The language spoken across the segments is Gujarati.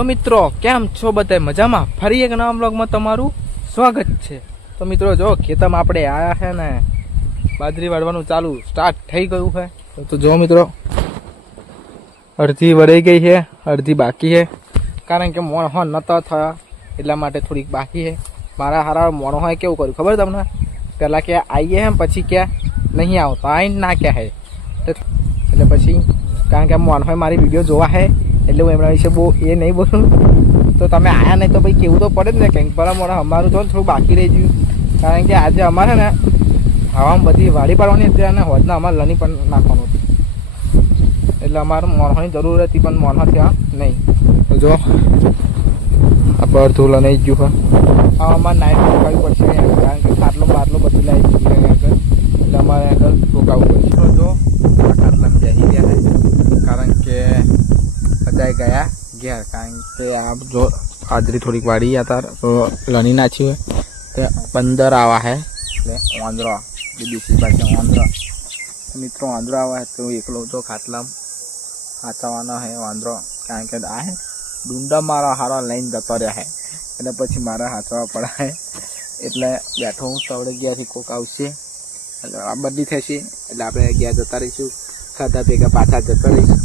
તો મિત્રો કેમ છો બધા મજામાં? ફરી એક નવા બ્લોગમાં તમારું સ્વાગત છે। તો મિત્રો જો ખેતરમાં આપણે આયા છે ને બાજરી વાળવાનું ચાલુ સ્ટાર્ટ થઈ ગયું છે। તો જો મિત્રો અડધી વળી ગઈ છે, અડધી બાકી છે, કારણ કે મોણ હો નતા થયા એટલા માટે થોડીક બાકી છે। મારા હારા મોણો હોય કેવું કર્યું ખબર તમને? પહેલાં કે આવીએ હે પછી કે નહીં આવતા, આવીને ના કે હે એટલે પછી કારણ કે મોણ હોય મારી વિડીયો જોવા છે એટલે હું એમના વિશે બહુ એ નહીં બોલું। તો તમે આયા નહીં તો ભાઈ કેવું તો પડે જ ને કંઈક પર મોડા અમારું જો થોડું બાકી રહી ગયું, કારણ કે આજે અમારે ને હવામાં બધી વાડી પાડવાની હતી અને હોજના અમારે લણી પણ નાખવાનું હતું એટલે અમારે મોણવાની જરૂર હતી પણ મોણો થયા નહીં। તો જો આ અડધું લણાઈ ગયું હોય, હા અમારે નાઇટ રોકાવી પડશે કારણ કે ખાટલો બાટલો બધું લાવી ગયું આગળ એટલે અમારે આગળ રોકાવવું પડશે। તો જો ખાટલા બેસી ગયા છે કારણ કે બધાએ ગયા ઘેર, કારણ કે આ જો હાજરી થોડીક વાળી હતા તો લણી નાખી હોય તે 15 આવા છે એટલે વાંદરો બીજી પાસે વાંદરો મિત્રો વાંદરો આવા તો એકલો તો ખાટલા હાથવાનો છે વાંદરો, કારણ કે આ હે ડુંડા મારા હારા લઈને જતો રહ્યા છે એટલે પછી મારા હાથવા પડાય એટલે બેઠો હું તવડે ગયાથી કોક આવશે એટલે આ બદલી થશે એટલે આપણે ગયા જતા રહીશું, ખાધા ભેગા પાછા જતા રહીશું।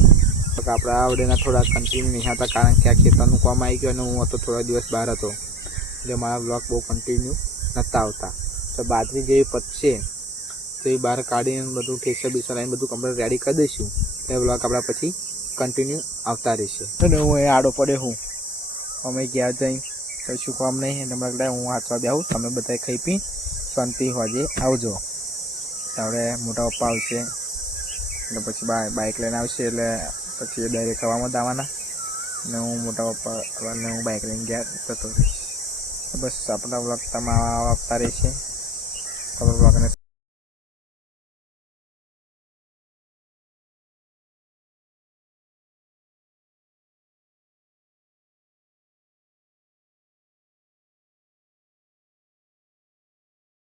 આપણે આવડેના થોડા કન્ટિન્યુ નહીં હતા કારણ કે આ ખેતરનું કામ આવી ગયું અને હું હતો થોડા દિવસ બહાર હતો એટલે મારા બ્લોગ બહુ કન્ટિન્યુ નહોતા આવતા। તો બાજરી જેવી પચશે તો એ બહાર કાઢીને બધું ઠેસર બીસર લાવીને બધું કમ્પ્લીટ રેડી કરી દઈશું તો એ બ્લોગ આપણા પછી કન્ટિન્યુ આવતા રહેશે। અને હું એ આડો પડે હું અમે ગયા જઈ કશું કામ નહીં એટલે મને હું વાંચવા બેહું, તમે બધા ખાઈ પી શાંતિ હોજે આવજો। આપણે મોટા પપ્પા આવશે એટલે પછી બાઇક લઈને આવશે એટલે પછી એ ડાયરેક્ટ હવામાં જ આવવાના ને હું મોટા પપ્પા અને હું બાઇક લઈને ગયા જતો રહીશ। બસ આપણા બ્લોગ તમારા આપતા રહેશે, તમે બ્લોગને